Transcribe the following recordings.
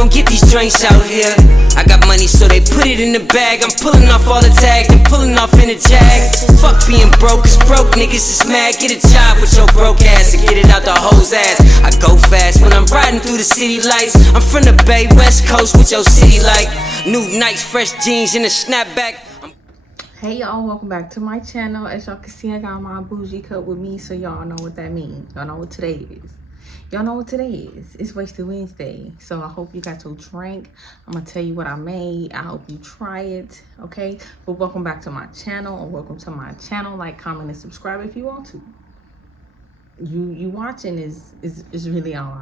gon' get these drinks out here. I got money, so they put it in the bag. I'm pulling off all the tags and pulling off in the jag. Fuck being broke, cause broke niggas is mad. Get a job with your broke ass and get it out the hoe's ass. I go fast when I'm riding through the city lights. I'm from the Bay, West Coast with your city like new Nikes, fresh jeans, and a snapback. Hey y'all, welcome back to my channel. As y'all can see, I got my bougie cup with me, so y'all know what that means. Y'all know what today is. Y'all know what today is. It's Wasted Wednesday. So I hope you got your drink. I'm gonna tell you what I made. I hope you try it, okay? But welcome back to my channel, or welcome to my channel. Like, comment, and subscribe if you want to. You watching is really all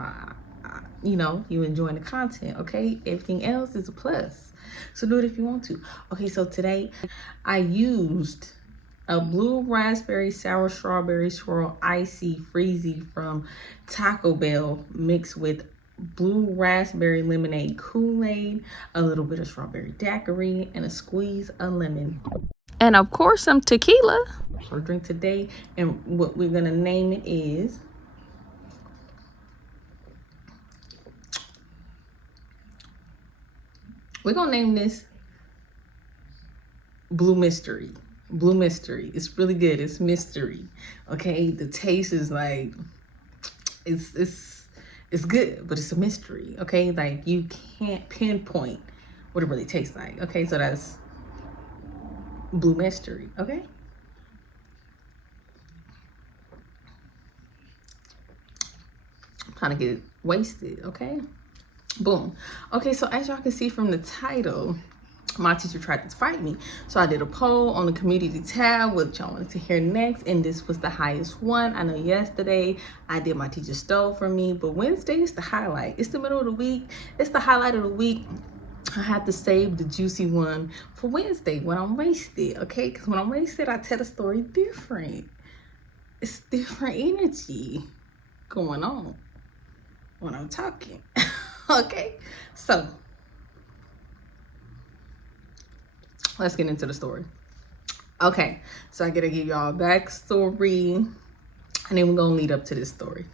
you know, you enjoying the content, okay? Everything else is a plus. So do it if you want to. Okay, so today I used a blue raspberry sour strawberry swirl icy freezy from Taco Bell mixed with blue raspberry lemonade Kool-Aid, a little bit of strawberry daiquiri, and a squeeze of lemon. And of course some tequila. Our drink today, and what we're gonna name it is we're gonna name this Blue Mystery. Blue Mystery. It's really good. It's mystery. Okay, the taste is like it's good, but it's a mystery. Okay, like you can't pinpoint what it really tastes like. Okay, so that's Blue Mystery. Okay. I'm trying to get wasted. Okay. Boom. Okay, so as y'all can see from the title, my teacher tried to fight me. So I did a poll on the community tab what y'all wanted to hear next, and this was the highest one. I know yesterday I did My Teacher Stole From Me, but Wednesday is the highlight. It's the middle of the week. It's the highlight of the week. I had to save the juicy one for Wednesday when I'm wasted, okay? Because when I'm wasted, I tell the story different. It's different energy going on when I'm talking. Okay, so let's get into the story. Okay, so I gotta give y'all a backstory, and then we're gonna lead up to this story.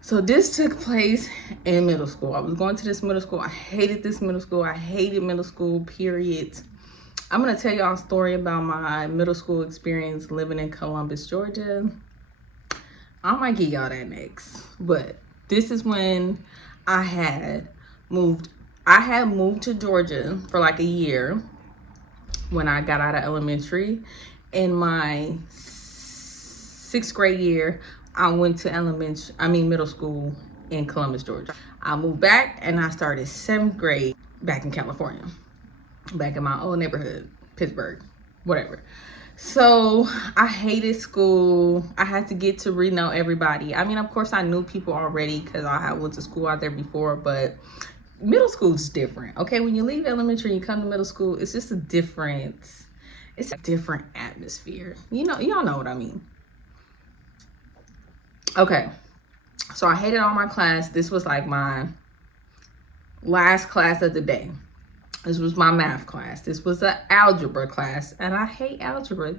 So this took place in middle school. I was going to this middle school. I hated this middle school. I hated middle school, period. I'm gonna tell y'all a story about my middle school experience living in Columbus, Georgia. I might give y'all that next, but this is when I had moved to Georgia for like a year when I got out of elementary. In my 6th grade year, I went to middle school in Columbus, Georgia. I moved back and I started 7th grade back in California, back in my old neighborhood, Pittsburgh, whatever. So I hated school. I had to get to know everybody. I mean, of course, I knew people already because I went to school out there before, but middle school is different. Okay, when you leave elementary and you come to middle school, it's just a different atmosphere. You know, y'all know what I mean. Okay, so I hated all my class. This was like my last class of the day. This was my math class. This was an algebra class, and I hate algebra.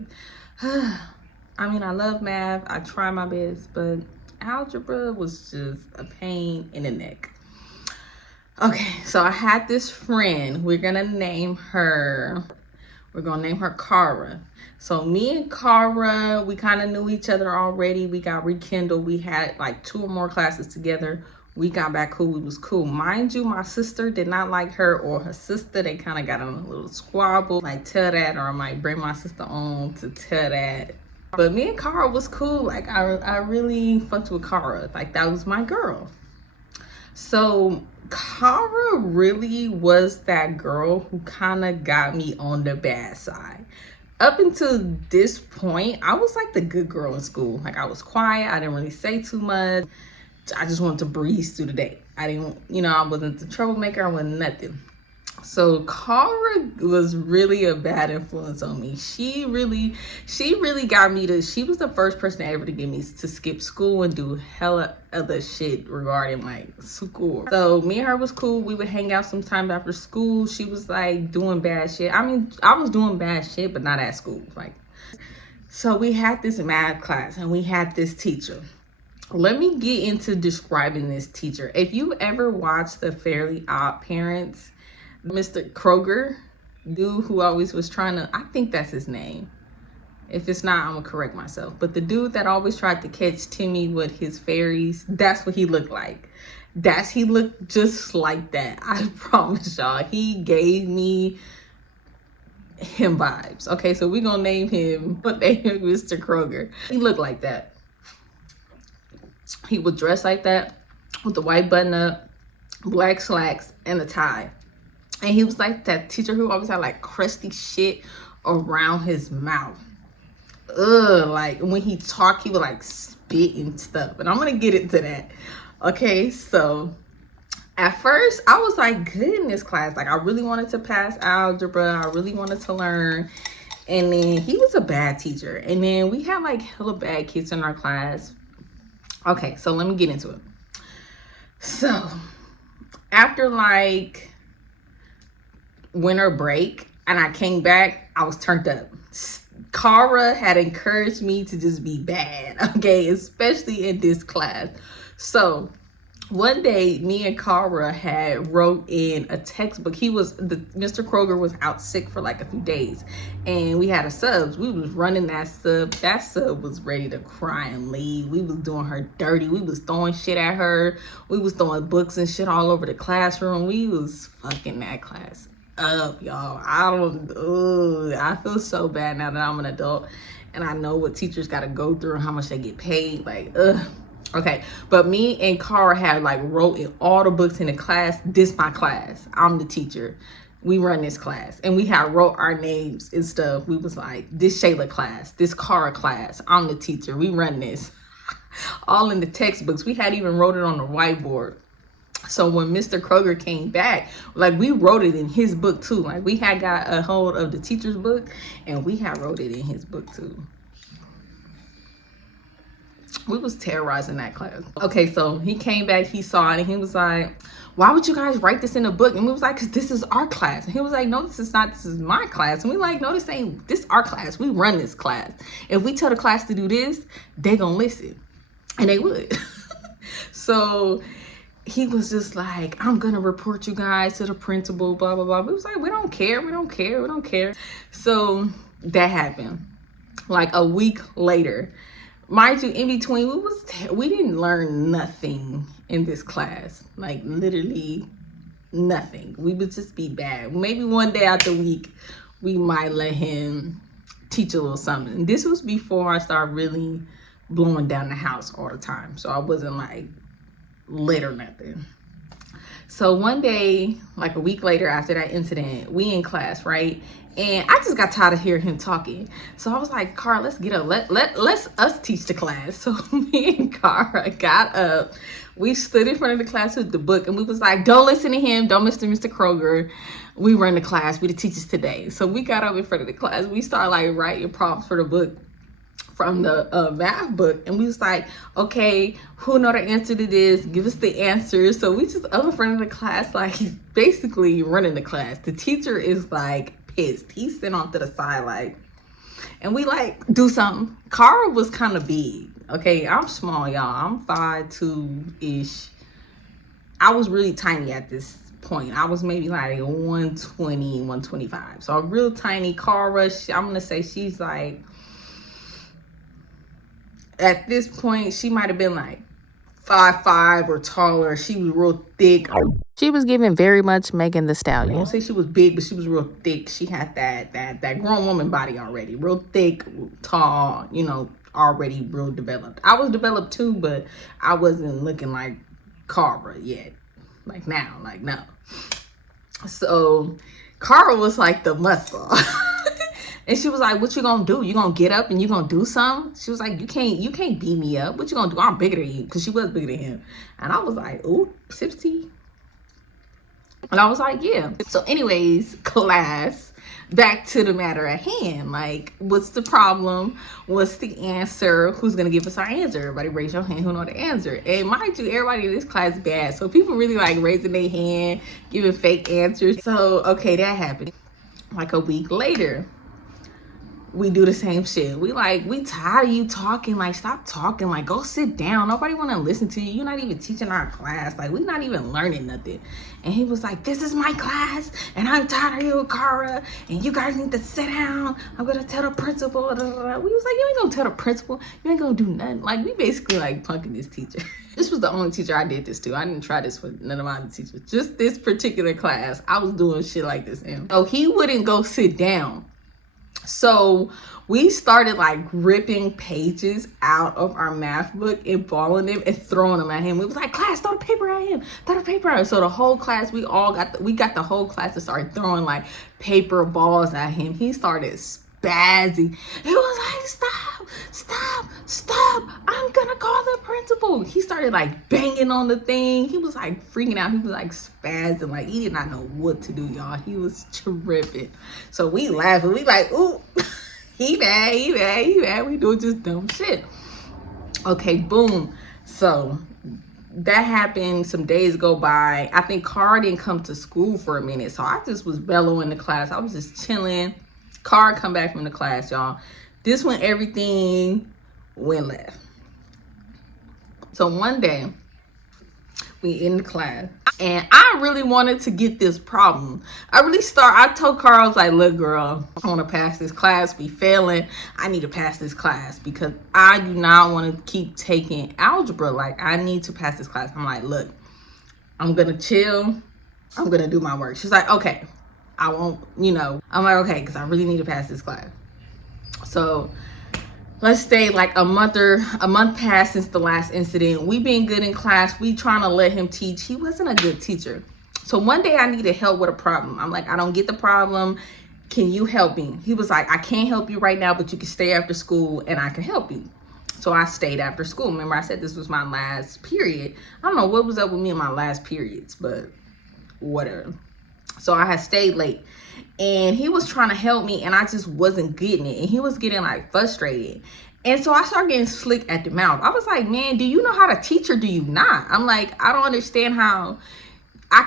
I mean, I love math. I try my best, but algebra was just a pain in the neck. Okay, so I had this friend. We're gonna name her Cara. So me and Cara, we kind of knew each other already. We got rekindled. We had like 2 or more classes together. We got back cool. We was cool. Mind you, my sister did not like her or her sister. They kind of got on a little squabble. I might tell that, or I might bring my sister on to tell that. But me and Cara was cool. Like I really fucked with Cara. Like that was my girl. So Cara really was that girl who kind of got me on the bad side. Up until this point, I was like the good girl in school. Like I was quiet. I didn't really say too much. I just wanted to breeze through the day. I didn't, I wasn't the troublemaker. I wasn't nothing. So Cara was really a bad influence on me. She really got me to, she was the first person ever to get me to skip school and do hella other shit regarding like school. So me and her was cool. We would hang out sometimes after school. She was like doing bad shit. I mean, I was doing bad shit, but not at school. Like, so we had this math class and we had this teacher. let me get into describing this teacher. If you ever watched the Fairly Odd Parents, Mr. Kroger, dude who always was trying to, I think that's his name. If it's not, I'm gonna correct myself. But the dude that always tried to catch Timmy with his fairies, that's what he looked like. He looked just like that. I promise y'all. He gave me him vibes. Okay, so we're gonna name him, Mr. Kroger. He looked like that. He would dress like that with the white button up, black slacks, and a tie. And he was like that teacher who always had like crusty shit around his mouth. Like when he talked, he would like spit and stuff. And I'm gonna get into that. Okay, so at first I was like good in this class. Like I really wanted to pass algebra. I really wanted to learn. And then he was a bad teacher. And then we had like hella bad kids in our class. Okay, so let me get into it. So after like winter break and I came back, I was turned up. Cara had encouraged me to just be bad, okay, especially in this class. So one day me and Cara had wrote in a textbook. Mr. Kroger was out sick for like a few days and we had a subs. We was running that sub. That sub was ready to cry and leave. We was doing her dirty. We was throwing shit at her. We was throwing books and shit all over the classroom. We was fucking that class up, y'all. I feel so bad now that I'm an adult and I know what teachers got to go through and how much they get paid. Like, okay, but me and Cara had like wrote in all the books in the class. This my class. I'm the teacher. We run this class, and we had wrote our names and stuff. We was like, this Shayla class, this Cara class. I'm the teacher. We run this. All in the textbooks. We had even wrote it on the whiteboard. So when Mr. Kroger came back, like we wrote it in his book too. Like we had got a hold of the teacher's book and we had wrote it in his book too. We was terrorizing that class. Okay, so he came back, he saw it, and he was like, why would you guys write this in a book? And we was like, because this is our class. And he was like, no, this is not. This is my class. And we like, no, this is our class. We run this class. If we tell the class to do this, they gonna listen. And they would. So he was just like, I'm gonna report you guys to the principal, blah, blah, blah. We was like, we don't care. So that happened. Like a week later. Mind you, in between, we didn't learn nothing in this class. Like literally nothing. We would just be bad. Maybe one day out the week, we might let him teach a little something. This was before I started really blowing down the house all the time. So I wasn't like lit or nothing. So one day, like a week later after that incident, we in class, right? And I just got tired of hearing him talking. So I was like, Cara, let's get up. Let's us teach the class. So me and Cara got up. We stood in front of the class with the book and we was like, don't listen to him. Don't listen to Mr. Kroger. We run the class. We the teachers today. So we got up in front of the class. We started like writing prompts for the book from the math book. And we was like, okay, who know the answer to this? Give us the answer. So we just up in front of the class, like basically running the class. The teacher is like pissed. He's sitting off to the side like, and we like do something. Cara was kind of big. Okay, I'm small, y'all. I'm 5'2" ish. I was really tiny at this point. I was maybe like 120, 125. So a real tiny. Cara, I'm gonna say she's like, at this point, she might have been like 5'5" or taller. She was real thick. She was giving very much Megan Thee I Stallion. won't say she was big, but she was real thick. She had that grown woman body already. Real thick, tall, you know, already real developed. I was developed too, but I wasn't looking like Cara yet. Like now, like no. So Cara was like the muscle. And she was like, what you gonna do? You gonna get up and you gonna do something? She was like, you can't beat me up. What you gonna do? I'm bigger than you. Because she was bigger than him. And I was like, ooh, sips tea. And I was like, yeah. So anyways, class, back to the matter at hand. Like, what's the problem? What's the answer? Who's gonna give us our answer? Everybody raise your hand who know the answer. And mind you, everybody in this class bad. So people really like raising their hand, giving fake answers. So, okay, that happened. Like a week later, we do the same shit. We tired of you talking. Like, stop talking. Like, go sit down. Nobody want to listen to you. You're not even teaching our class. Like, we're not even learning nothing. And he was like, this is my class, and I'm tired of you, Cara, and you guys need to sit down. I'm going to tell the principal. We was like, you ain't going to tell the principal. You ain't going to do nothing. Like, we basically, like, punking this teacher. This was the only teacher I did this to. I didn't try this with none of my other teachers. Just this particular class, I was doing shit like this. So he wouldn't go sit down. So we started like ripping pages out of our math book and balling them and throwing them at him. We was like, class, throw the paper at him, throw the paper at him. So the whole class, we got the whole class to start throwing like paper balls at him. He started spazzing. He was like, stop, I'm gonna call the principal. He started like banging on the thing. He was like freaking out. He was like spazzing. Like, he did not know what to do, y'all. He was tripping. So we laughing. We like, ooh, he mad. We doing just dumb shit. Okay, boom. So that happened. Some days go by. I think Cara didn't come to school for a minute. So I just was bellowing the class. I was just chilling. Cara come back from the class, y'all. This when everything went left. So one day, we in the class, and I really wanted to get this problem. I told Cara, I was like, look, girl, I want to pass this class. We failing. I need to pass this class because I do not want to keep taking algebra. Like, I need to pass this class. I'm like, look, I'm going to chill. I'm going to do my work. She's like, okay, I won't, I'm like, okay, because I really need to pass this class. So let's say like a month passed since the last incident. We been good in class. We trying to let him teach. He wasn't a good teacher. So one day I needed help with a problem. I'm like, I don't get the problem. Can you help me? He was like, I can't help you right now, but you can stay after school and I can help you. So I stayed after school. Remember, I said this was my last period. I don't know what was up with me in my last periods, but whatever. So I had stayed late. And he was trying to help me, and I just wasn't getting it. And he was getting like frustrated. And so I started getting slick at the mouth. I was like, man, do you know how to teach or do you not? I'm like, I don't understand how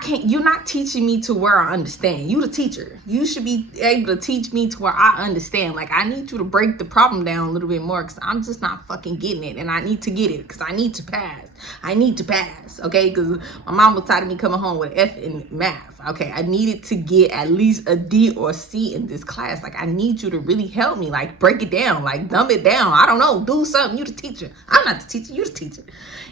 you're not teaching me to where I understand. You the teacher. You should be able to teach me to where I understand. Like, I need you to break the problem down a little bit more because I'm just not fucking getting it. And I need to get it because I need to pass. Okay? Because my mom was tired of me coming home with an F in math. Okay? I needed to get at least a D or C in this class. Like, I need you to really help me. Like, break it down. Like, dumb it down. I don't know. Do something. You the teacher. I'm not the teacher. You the teacher.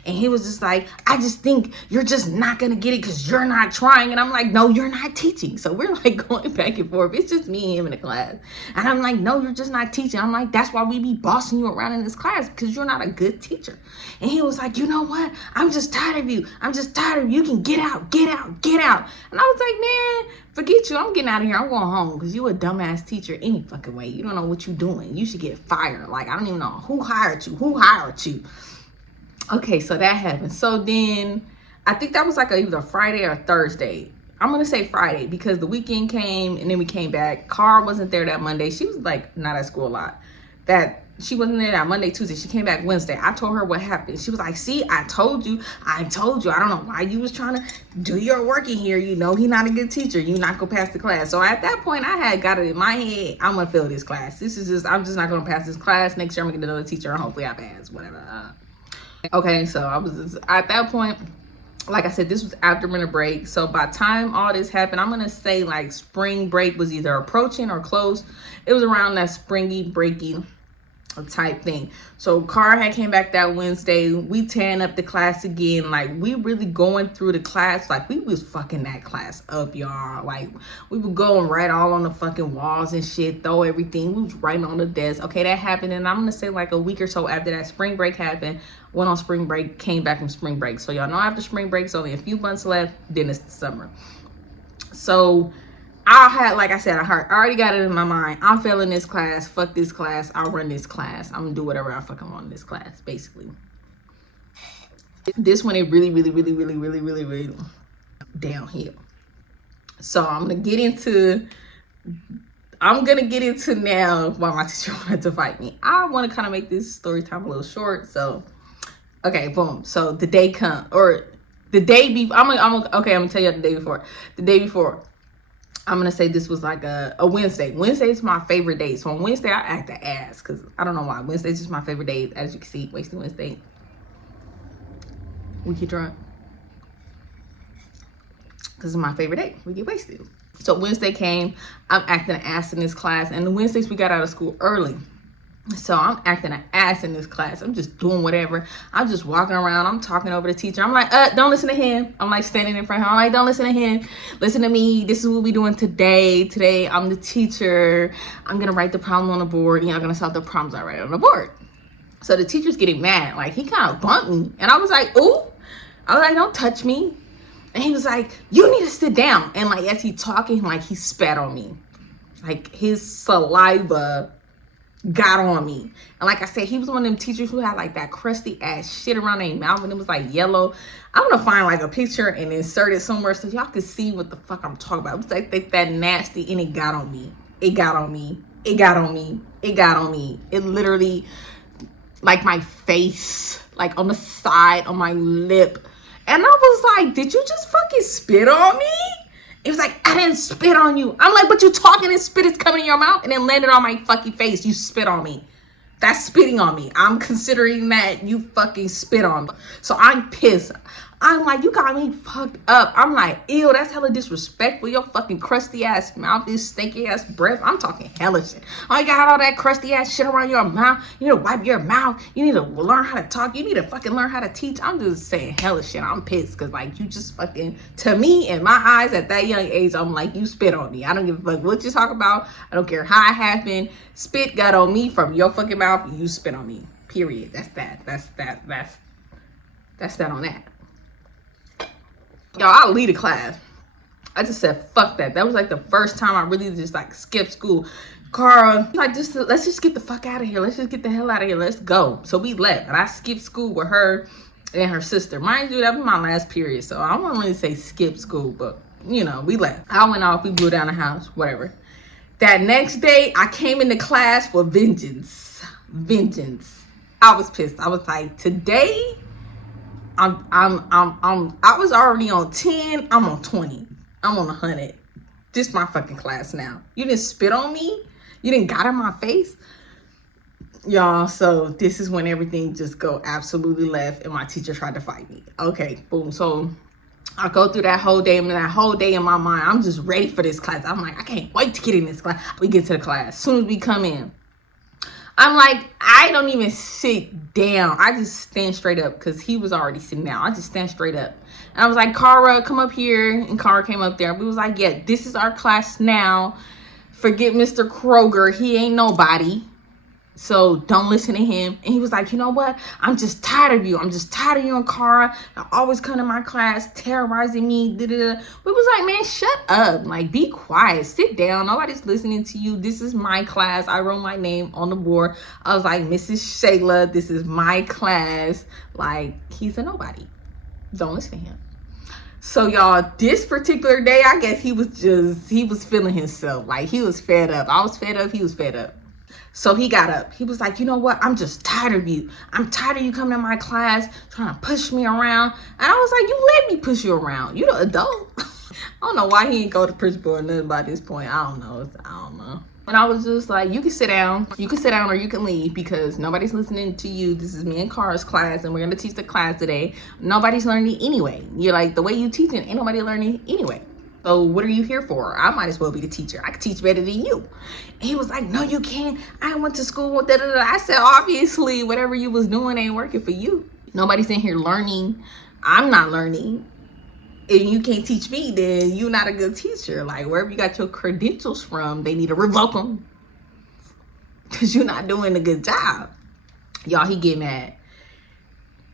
And he was just like, I just think you're just not going to get it because you're not trying. And I'm like, no, you're not teaching. So we're like going back and forth. It's just me and him in the class. And I'm like, no, you're just not teaching. I'm like, that's why we be bossing you around in this class because you're not a good teacher. And he was like, you know what? I'm just tired of you. You can get out. And I was like, man, forget you. I'm getting out of here. I'm going home because you a dumbass teacher any fucking way. You don't know what you're doing. You should get fired. Like, I don't even know who hired you. Okay, so that happened. So then I think that was like either Friday or Thursday. I'm going to say Friday because the weekend came and then we came back. Cara wasn't there that Monday. She was like not at school a lot. She wasn't there that Monday, Tuesday. She came back Wednesday. I told her what happened. She was like, see, I told you. I don't know why you was trying to do your work in here. You know, he not a good teacher. You not going to pass the class. So at that point, I had got it in my head. I'm going to fail this class. I'm just not going to pass this class. Next year, I'm going to get another teacher and hopefully I pass, whatever. Okay, so I was just, at that point, like I said, this was after winter break. So by the time all this happened, I'm going to say like spring break was either approaching or close. It was around that springy, breaky type thing. So Cara had came back that Wednesday. We tearing up the class again. Like, we really going through the class. Like, we was fucking that class up, y'all. Like, we were going right all on the fucking walls and shit, throw everything. We was writing on the desk. Okay, that happened. And I'm going to say like a week or so after that spring break happened, went on spring break, came back from spring break. So y'all know after spring break, it's only a few months left. Then it's the summer. So I had, like I said, I already got it in my mind. I'm failing this class. Fuck this class. I'll run this class. I'm going to do whatever I fucking want in this class, basically. This one, it really downhill. So I'm going to get into now why my teacher wanted to fight me. I want to kind of make this story time a little short. So, okay, boom. So the day come, or the day before, I'm gonna tell you the day before. The day before, I'm going to say this was like a Wednesday. Wednesday's my favorite day. So on Wednesday, I act the ass because I don't know why. Wednesday's just my favorite day. As you can see, Wasted Wednesday. We get drunk. Because it's my favorite day. We get wasted. So Wednesday came. I'm acting an ass in this class. And the Wednesdays, we got out of school early. So I'm acting an ass in this class. I'm just doing whatever. I'm just walking around. I'm talking over the teacher. I'm like, don't listen to him. I'm like standing in front of him. I'm like, don't listen to him. Listen to me. This is what we're doing today. Today, I'm the teacher. I'm going to write the problem on the board. And y'all going to solve the problems I write on the board. So the teacher's getting mad. Like, he kind of bumped me. And I was like, ooh. I was like, don't touch me. And he was like, you need to sit down. And like, as he talking, like, he spat on me. Like, his saliva got on me. And like I said, he was one of them teachers who had like that crusty ass shit around their mouth and it was like yellow. I'm gonna find like a picture and insert it somewhere so y'all can see what the fuck I'm talking about. It was like that nasty, and it got on me. It got on me. It got on me. It got on me. It literally, like my face, like on the side, on my lip. And I was like, did you just fucking spit on me? It was like, I didn't spit on you. I'm like, but you talking and spit is coming in your mouth and then landed on my fucking face. You spit on me. That's spitting on me. I'm considering that you fucking spit on me. So I'm pissed. I'm like, you got me fucked up. I'm like, ew, that's hella disrespectful. Your fucking crusty ass mouth, this stinky ass breath. I'm talking hella shit. Oh, you got all that crusty ass shit around your mouth. You need to wipe your mouth. You need to learn how to talk. You need to fucking learn how to teach. I'm just saying hella shit. I'm pissed because like you just fucking, to me, in my eyes at that young age, I'm like, you spit on me. I don't give a fuck what you talk about. I don't care how it happened. Spit got on me from your fucking mouth. You spit on me. Period. That's that. That's that on that. Y'all, I'll lead a class. I just said, fuck that. That was like the first time I really just like skipped school. Cara, like, let's just get the fuck out of here. Let's just get the hell out of here. Let's go. So we left. And I skipped school with her and her sister. Mind you, that was my last period. So I won't really say skip school, but you know, we left. I went off. We blew down the house, whatever. That next day, I came into class for vengeance. Vengeance. I was pissed. I was like, today, I was already on 10. I'm on 20. I'm on 100. This my fucking class now. You didn't spit on me. You didn't got in my face. Y'all, so this is when everything just go absolutely left and my teacher tried to fight me. Okay, boom. So I go through that whole day, and that whole day in my mind, I'm just ready for this class. I'm like, I can't wait to get in this class. We get to the class. As soon as we come in, I'm like, I don't even sit down. I just stand straight up because he was already sitting down. I just stand straight up. And I was like, Cara, come up here. And Cara came up there. We was like, yeah, this is our class now. Forget Mr. Kroger. He ain't nobody. So don't listen to him. And he was like, you know what? I'm just tired of you. I'm just tired of you and Cara. I always come to my class terrorizing me. Da-da-da. We was like, man, shut up. Like, be quiet. Sit down. Nobody's listening to you. This is my class. I wrote my name on the board. I was like, Mrs. Shayla, this is my class. Like, he's a nobody. Don't listen to him. So y'all, this particular day, I guess he was feeling himself. Like, he was fed up. I was fed up. He was fed up. So he got up. He was like, you know what? I'm just tired of you. I'm tired of you coming to my class, trying to push me around. And I was like, you let me push you around. You the adult. I don't know why he didn't go to principal or nothing by this point. I don't know. And I was just like, you can sit down. You can sit down or you can leave because nobody's listening to you. This is me and Cara's class and we're going to teach the class today. Nobody's learning anyway. You're like, the way you teaching, ain't nobody learning anyway. So what are you here for? I might as well be the teacher. I can teach better than you. And he was like, no, you can't. I went to school with da-da-da. I said, obviously, whatever you was doing ain't working for you. Nobody's in here learning. I'm not learning. If you can't teach me, then you're not a good teacher. Like, wherever you got your credentials from, they need to revoke them. Because you're not doing a good job. Y'all, he get mad.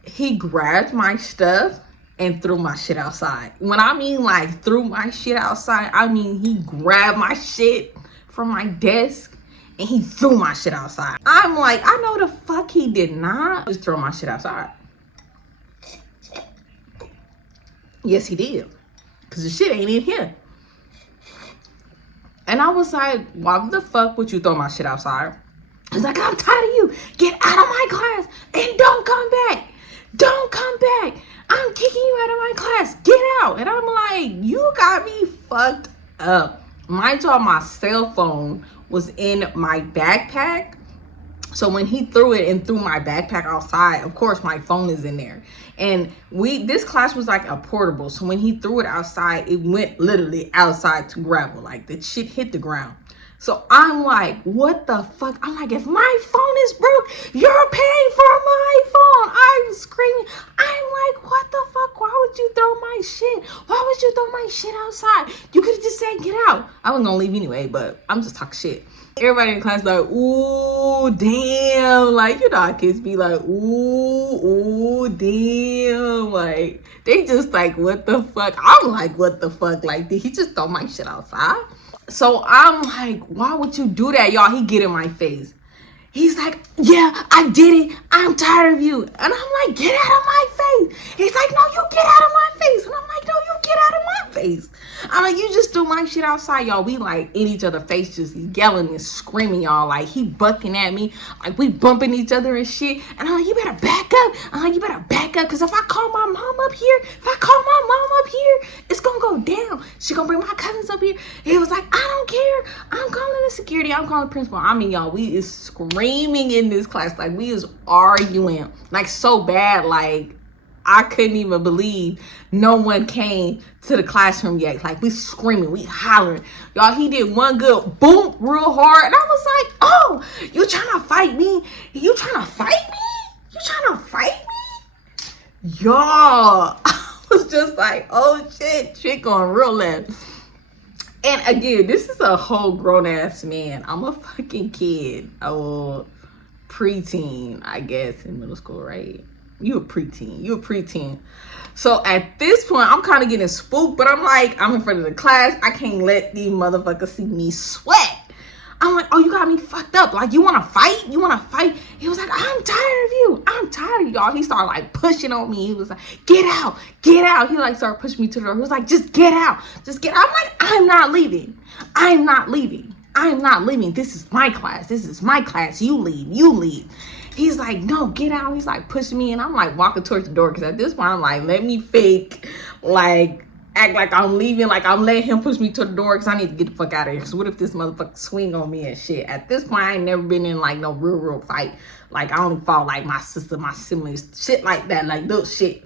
He grabbed my stuff and threw my shit outside. When I mean like threw my shit outside, I mean he grabbed my shit from my desk and he threw my shit outside. I'm like, I know the fuck he did not just throw my shit outside. Yes, he did. Because the shit ain't in here. And I was like, why the fuck would you throw my shit outside? He's like, I'm tired of you. Get out of my class and don't come back. Don't come back. I'm kicking you out of my class. Get out. And I'm like, you got me fucked up. Mind y'all, my cell phone was in my backpack. So when he threw it and threw my backpack outside, of course my phone is in there. And this class was like a portable. So when he threw it outside, it went literally outside to gravel. Like the shit hit the ground. So I'm like, what the fuck? I'm like, if my phone is broke, you're paying for my phone. I'm screaming. I'm like, what the fuck? Why would you throw my shit? Why would you throw my shit outside? You could have just said, get out. I wasn't gonna leave anyway, but I'm just talking shit. Everybody in class like, ooh, damn. Like, you know how kids be like, ooh, damn. Like, they just like, what the fuck? I'm like, what the fuck? Like, did he just throw my shit outside? So I'm like, why would you do that, y'all? He get in my face. He's like, yeah, I did it. I'm tired of you. And I'm like, get out of my face. He's like, no, you get out of my face. And I'm like, no, you get out of my face. I'm like, you just threw my shit outside, y'all. We like in each other's face, just yelling and screaming, y'all. Like, he bucking at me. Like, we bumping each other and shit. And I'm like, you better back up. I'm like, you better back up. Because if I call my mom up here, it's going to go down. She going to bring my cousins up here. He was like, I don't care. I'm calling the security. I'm calling the principal. I mean, y'all, we is screaming in this class. Like, we is arguing. Like, so bad. Like, I couldn't even believe no one came to the classroom yet. Like, we screaming, we hollering. Y'all, he did one good boom real hard. And I was like, oh, you trying to fight me? You trying to fight me? You trying to fight me? Y'all, I was just like, oh shit, shit going real left. And again, this is a whole grown-ass man. I'm a fucking kid. Oh, preteen, I guess, in middle school, right? You a preteen. So at this point, I'm kind of getting spooked, but I'm like, I'm in front of the class. I can't let these motherfuckers see me sweat. I'm like, oh, you got me fucked up. Like, you want to fight? He was like, I'm tired of you. I'm tired of y'all. He started like pushing on me. He was like, get out. He like started pushing me to the door. He was like, just get out. I'm like, I'm not leaving. This is my class. You leave. He's like, no, get out. He's like pushing me, and I'm like walking towards the door, because at this point I'm like, let me fake, like act like I'm leaving, like I'm letting him push me to the door, because I need to get the fuck out of here. Because what if this motherfucker swing on me and shit? At this point, I ain't never been in like no real fight. Like, I only fought like my sister, my siblings, shit like that, like little shit.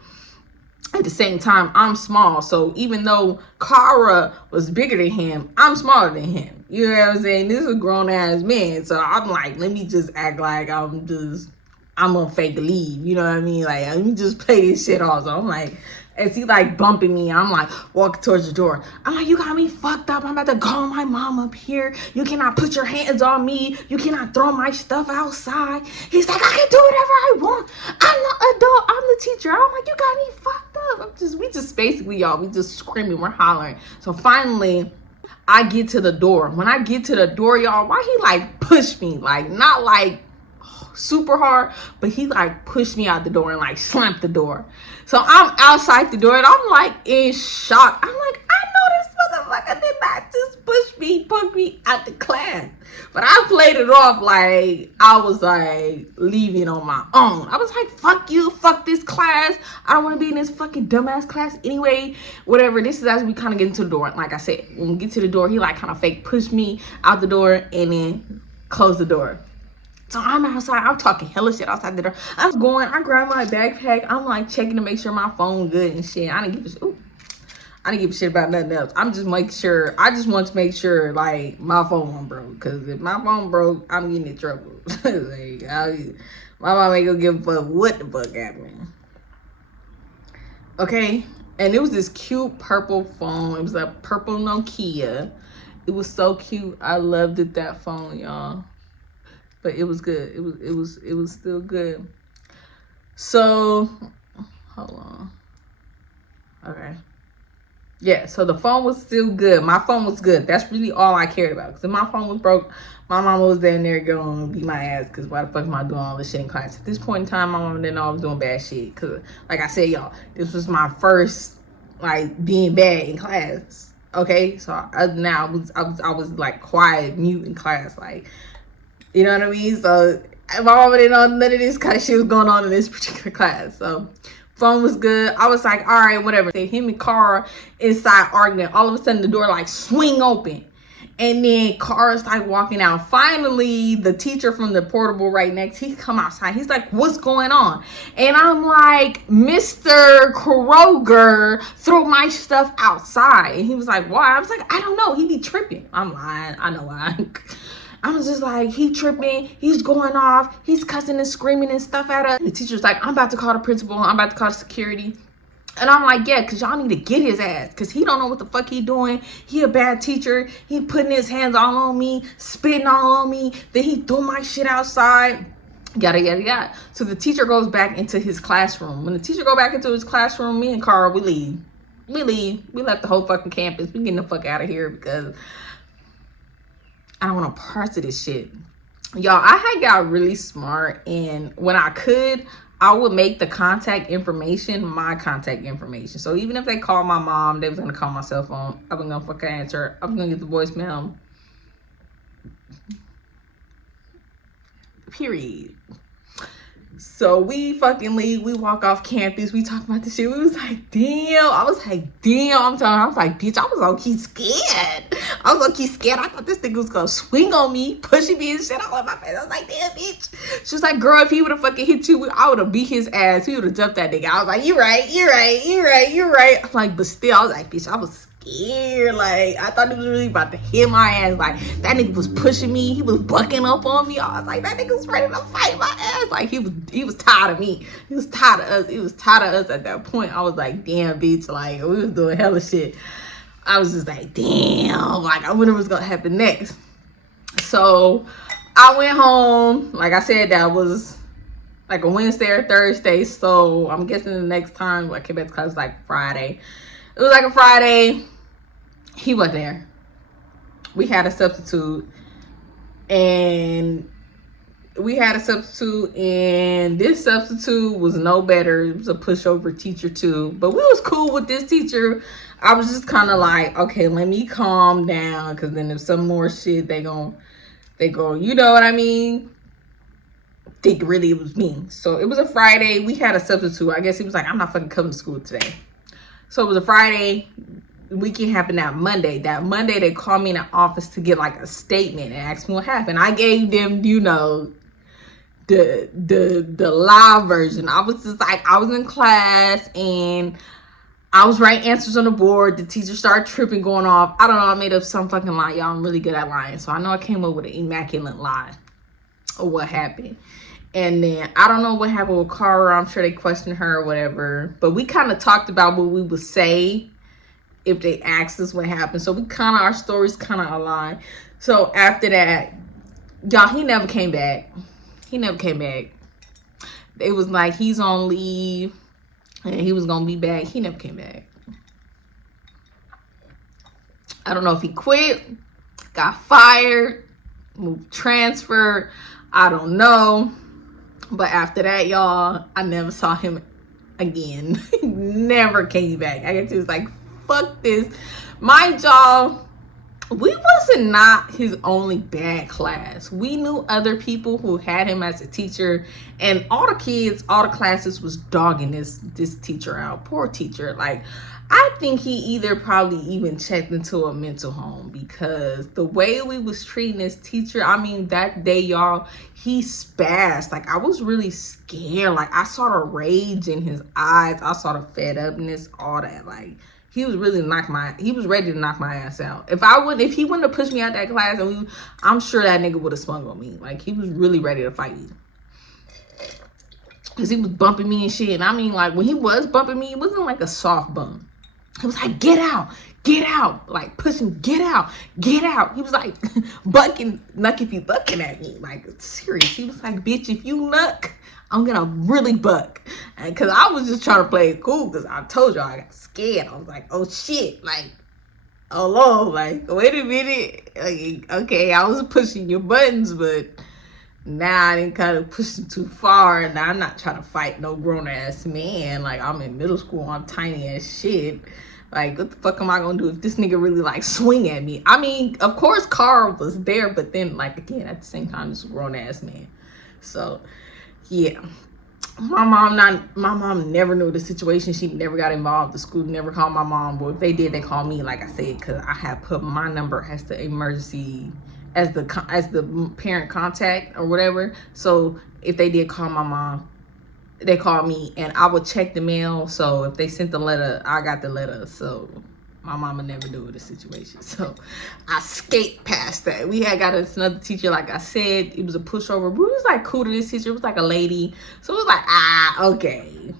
At the same time, I'm small, so even though Kara was bigger than him, I'm smaller than him. You know what I'm saying? This is a grown-ass man, so I'm like, let me just act like I'm gonna fake leave, you know what I mean? Like, let me just play this shit off. So I'm like, as he like bumping me, I'm like walking towards the door. I'm like, you got me fucked up. I'm about to call my mom up here. You cannot put your hands on me. You cannot throw my stuff outside. He's like, I can do whatever I want. I'm the adult. I'm the teacher. I'm like, you got me fucked up. We just basically, y'all, we just screaming. We're hollering. So finally, I get to the door. When I get to the door, y'all, why he like pushed me? Like, not like super hard, but he like pushed me out the door and like slammed the door. So I'm outside the door and I'm like in shock. I'm like, I know this motherfucker did not just push me out the class. But I played it off like I was like leaving on my own. I was like, fuck you, fuck this class. I don't want to be in this fucking dumbass class anyway. Whatever. This is as we kind of get into the door. Like I said, when we get to the door, he like kind of fake pushed me out the door and then closed the door. So I'm outside. I'm talking hella shit outside the door. I grab my backpack. I'm like checking to make sure my phone good and shit. I didn't give a shit about nothing else. I'm just making sure. I just want to make sure like my phone won't broke. Because if my phone broke, I'm getting in trouble. Like, my mom ain't gonna give a fuck what the fuck happened. Okay. And it was this cute purple phone. It was a purple Nokia. It was so cute. I loved it, that phone, y'all. But it was good. It was still good. So, hold on. Okay. Yeah, so the phone was still good. My phone was good. That's really all I cared about. Because if my phone was broke, my mama was down there going to beat my ass. Because why the fuck am I doing all this shit in class? At this point in time, my mama didn't know I was doing bad shit. Because, like I said, y'all, this was my first, like, being bad in class. Okay? So, I was like, quiet, mute in class. Like, you know what I mean? So my mama didn't know none of this kind of shit was going on in this particular class. So phone was good. I was like, all right, whatever. Him and Cara inside arguing. All of a sudden the door like swing open. And then cars like walking out. Finally, the teacher from the portable right next, he come outside. He's like, what's going on? And I'm like, Mr. Kroger threw my stuff outside. And he was like, why? I was like, I don't know. He be tripping. I'm lying. I know why. I was just like, he tripping. He's going off. He's cussing and screaming and stuff at us. The teacher's like, I'm about to call the principal. I'm about to call security. And I'm like, yeah, because y'all need to get his ass. Because he don't know what the fuck he doing. He a bad teacher. He putting his hands all on me, spitting all on me. Then he threw my shit outside. Yada, yada, yada. So the teacher goes back into his classroom. When the teacher go back into his classroom, me and Carl, we leave. We leave. We left the whole fucking campus. We getting the fuck out of here because I don't want to parts of this shit. Y'all, I had got really smart. And when I could, I would make the contact information my contact information. So even if they call my mom, they was gonna call my cell phone. I was gonna fucking answer. I was gonna get the voicemail. Period. So we fucking leave. We walk off campus. We talk about the shit. We was like, damn. I was like, damn. I'm telling you, I was like, bitch, I was low-key scared. I was low-key scared. I thought this nigga was gonna swing on me, pushing me and shit all in my face. I was like, damn, bitch. She was like, girl, if he would have fucking hit you, I would have beat his ass. He would have jumped that nigga. I was like, you're right. I'm like, but still, I was like, bitch, I was scared. Like, I thought he was really about to hit my ass. Like, that nigga was pushing me. He was bucking up on me. I was like, that nigga was ready to fight my ass. Like, he was tired of me. He was tired of us. He was tired of us at that point. I was like, damn, bitch. Like, we was doing hella shit. I was just like, damn. Like, I wonder what's gonna happen next. So I went home. Like I said, that was like a Wednesday or Thursday. So I'm guessing the next time I came back to class was like Friday. It was like a Friday. He wasn't there. We had a substitute. And this substitute was no better. It was a pushover teacher too. But we was cool with this teacher. I was just kind of like, okay, let me calm down. Because then if some more shit, they go, you know what I mean? Think really it was me. So it was a Friday. We had a substitute. I guess he was like, I'm not fucking coming to school today. So it was a Friday. Weekend happened that Monday. That Monday, they called me in the office to get like a statement and asked me what happened. I gave them, you know, the live version. I was just like, I was in class and I was writing answers on the board. The teacher started tripping, going off. I don't know. I made up some fucking lie. Y'all, I'm really good at lying. So I know I came up with an immaculate lie or what happened. And then I don't know what happened with Cara. I'm sure they questioned her or whatever. But we kind of talked about what we would say if they asked us what happened. So our stories kind of align. So after that, y'all, he never came back. It was like he's on leave and he was gonna be back. He never came back. I don't know if he quit, got fired, moved, transferred. I don't know. But after that, y'all, I never saw him again. Never came back. I guess he was like, fuck this. Mind y'all, we wasn't not his only bad class. We knew other people who had him as a teacher, and all the kids, all the classes was dogging this teacher out. Poor teacher. Like, I think he either probably even checked into a mental home, because the way we was treating this teacher, I mean, that day, y'all, he spazzed. Like, I was really scared. Like, I saw the rage in his eyes. I saw the fed upness, all that. Like, he was really he was ready to knock my ass out. If he wouldn't have pushed me out that class, I'm sure that nigga would have swung on me. Like, he was really ready to fight me. Because he was bumping me and shit. And I mean, like, when he was bumping me, it wasn't like a soft bump. He was like, get out. Like, pushing, get out. He was like, nuck if you bucking at me. Like, serious. He was like, bitch, if you nuck, I'm gonna really buck. And because I was just trying to play it cool, because I told y'all I got scared. I was like, oh shit. Like, oh Lord. Like, wait a minute. Like, okay, I was pushing your buttons, but now I didn't kind of push them too far. And I'm not trying to fight no grown ass man. Like, I'm in middle school. I'm tiny as shit. Like, what the fuck am I gonna do if this nigga really, like, swing at me? I mean, of course, Carl was there, but then, like, again, at the same time, this grown ass man. So, yeah. My mom never knew the situation. She never got involved. The school never called my mom, but if they did, they called me, like I said, because I had put my number as the emergency, as the parent contact or whatever. So if they did call my mom, they called me, and I would check the mail. So if they sent the letter, I got the letter. So my mama never knew the situation. So I skate past that. We had got us another teacher, like I said. It was a pushover. We was like cool to this teacher. It was like a lady. So it was like, okay,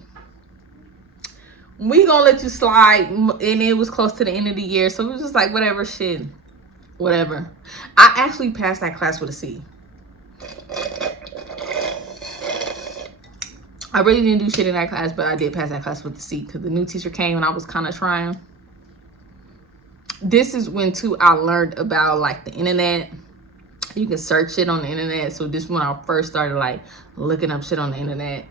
we gonna let you slide. And it was close to the end of the year. So it was just like, whatever, shit. Whatever. I actually passed that class with a C. I really didn't do shit in that class, but I did pass that class with a C because the new teacher came and I was kind of trying. This is when too I learned about like the internet. You can search shit on the internet. So this is when I first started like looking up shit on the internet.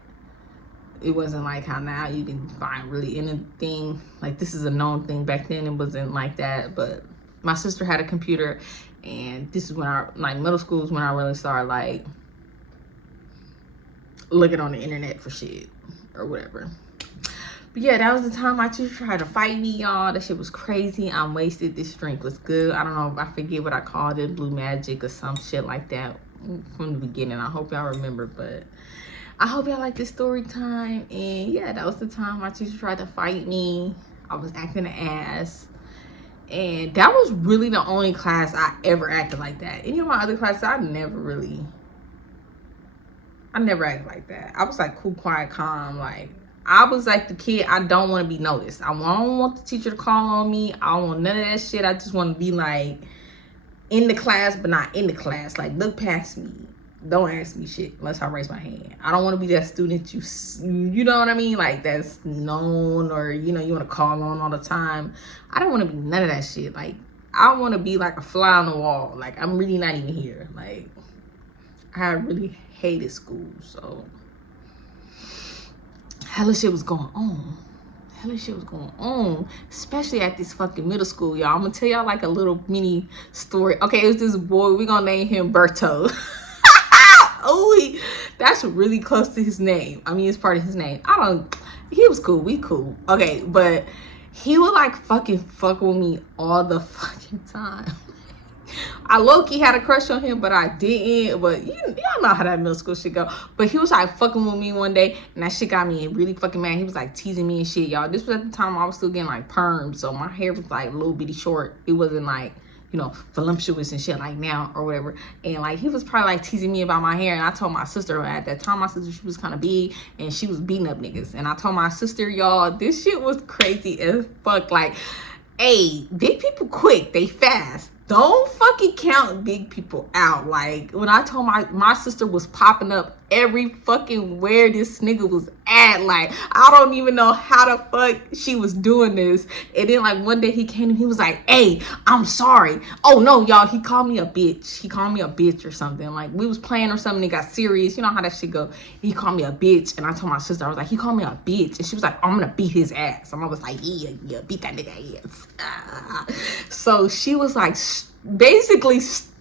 It wasn't like how now you can find really anything. Like this is a known thing. Back then it wasn't like that. But my sister had a computer, and this is when I, like middle school is when I really started like looking on the internet for shit or whatever. But yeah, that was the time my teacher tried to fight me, y'all. That shit was crazy. I'm wasted. This drink was good. I don't know, I forget what I called it, Blue Magic or some shit like that from the beginning. I hope y'all remember, but I hope y'all like this story time. And yeah, that was the time my teacher tried to fight me. I was acting an ass. And that was really the only class I ever acted like that. Any of my other classes, I never acted like that. I was like cool, quiet, calm. Like I was like the kid, I don't want to be noticed. I don't want the teacher to call on me. I don't want none of that shit. I just want to be like in the class, but not in the class. Like look past me. Don't ask me shit unless I raise my hand. I don't want to be that student you know what I mean? Like that's known, or you know, you want to call on all the time. I don't want to be none of that shit. Like I want to be like a fly on the wall. Like I'm really not even here. Like I really hated school. So hella shit was going on. Especially at this fucking middle school, y'all. I'm gonna tell y'all like a little mini story. Okay, it was this boy. We're gonna name him Berto. Oh, that's really close to his name. I mean, it's part of his name. He was cool. We cool. Okay, but he would like fuck with me all the fucking time. I low-key had a crush on him, but I didn't. But y'all know how that middle school shit go. But he was like fucking with me one day, and that shit got me really fucking mad. He was like teasing me and shit, y'all. This was at the time I was still getting like perms, so my hair was like a little bitty short. It wasn't like, you know, voluptuous and shit like now or whatever. And like he was probably like teasing me about my hair, and I told my sister at that time, my sister, she was kind of big and she was beating up niggas, and I told my sister, y'all, this shit was crazy as fuck. Like, hey, big people quick, they fast. Don't fucking count big people out. Like when I told my sister was popping up every fucking where this nigga was at. Like I don't even know how the fuck she was doing this. And then like one day he came and he was like, hey, I'm sorry. Oh no, y'all, he called me a bitch. He called me a bitch or something. Like we was playing or something, it got serious. You know how that shit go. He called me a bitch, and I told my sister, I was like, he called me a bitch, and she was like, I'm gonna beat his ass. And I was like, yeah, beat that nigga ass. So she was like basically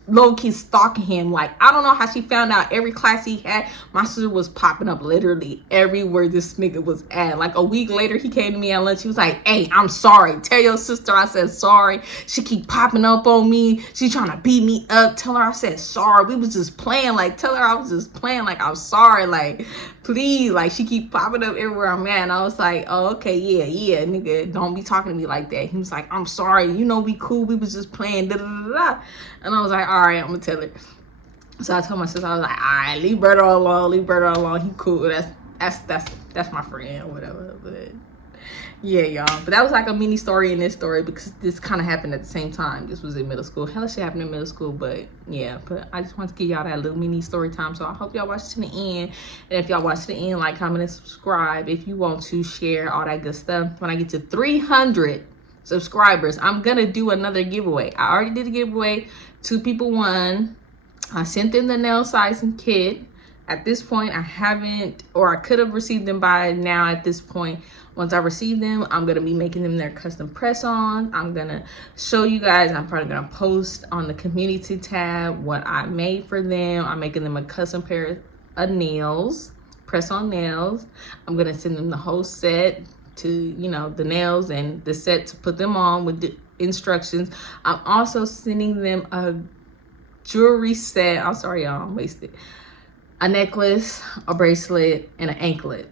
low-key stalking him. Like I don't know how she found out every class he had. My sister was popping up literally everywhere this nigga was at. Like a week later he came to me at lunch. He was like, hey, I'm sorry, tell your sister I said sorry. She keep popping up on me, she trying to beat me up. Tell her I said sorry, we was just playing. Like tell her I was just playing, like I'm sorry, like please. Like she keep popping up everywhere I'm at. And I was like, oh okay, yeah nigga, don't be talking to me like that. He was like, I'm sorry, you know we cool, we was just playing, da da da da. And I was like, all right, I'm gonna tell her. So I told my sister, I was like, all right, leave Berto alone, he cool, that's my friend or whatever. But yeah, y'all, but that was like a mini story in this story, because this kind of happened at the same time. This was in middle school. Hella shit happened in middle school. But yeah, but I just wanted to give y'all that little mini story time. So I hope y'all watch to the end. And if y'all watch to the end, like, comment, and subscribe if you want to, share all that good stuff. When I get to 300 subscribers, I'm gonna do another giveaway. I already did a giveaway. 2 people won. I sent them the nail sizing kit. At this point, I haven't, or I could have received them by now. At this point, once I receive them, I'm gonna be making them their custom press on. I'm gonna show you guys. I'm probably gonna post on the community tab what I made for them. I'm making them a custom pair of nails, press-on nails. I'm gonna send them the whole set to, you know, the nails and the set to put them on with the instructions. I'm also sending them a jewelry set. I'm sorry, y'all, I'm wasted. A necklace, a bracelet, and an anklet.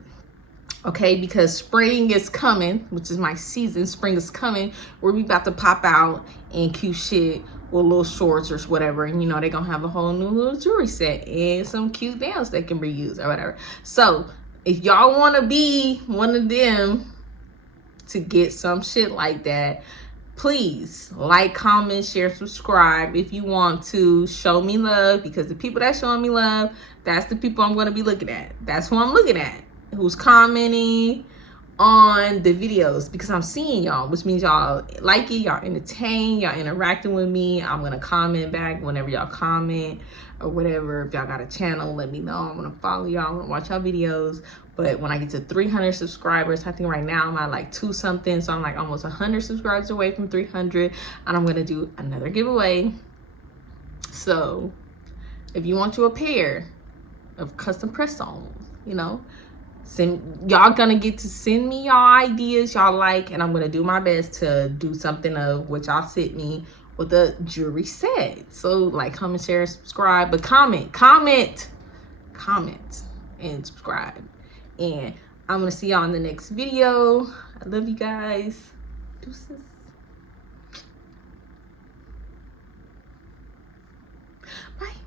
Okay, because spring is coming, which is my season. Spring is coming. We're about to pop out in cute shit with little shorts or whatever, and you know they're gonna have a whole new little jewelry set and some cute nails that can be used or whatever. So if y'all want to be one of them to get some shit like that, please like, comment, share, subscribe. If you want to show me love, because the people that showing me love, that's the people I'm going to be looking at. That's who I'm looking at, who's commenting on the videos, because I'm seeing y'all, which means y'all like it, y'all entertain, y'all interacting with me. I'm going to comment back whenever y'all comment or whatever. If y'all got a channel, let me know. I'm going to follow y'all and watch y'all videos. But when I get to 300 subscribers, I think right now I'm at like 2 something. So I'm like almost 100 subscribers away from 300. And I'm going to do another giveaway. So if you want you a pair of custom press-ons, you know, y'all gonna get to send me y'all ideas y'all like, and I'm gonna do my best to do something of what y'all sent me with a jewelry set. So like, comment, share, subscribe, but comment and subscribe. And I'm gonna see y'all in the next video. I love you guys. Deuces. Bye.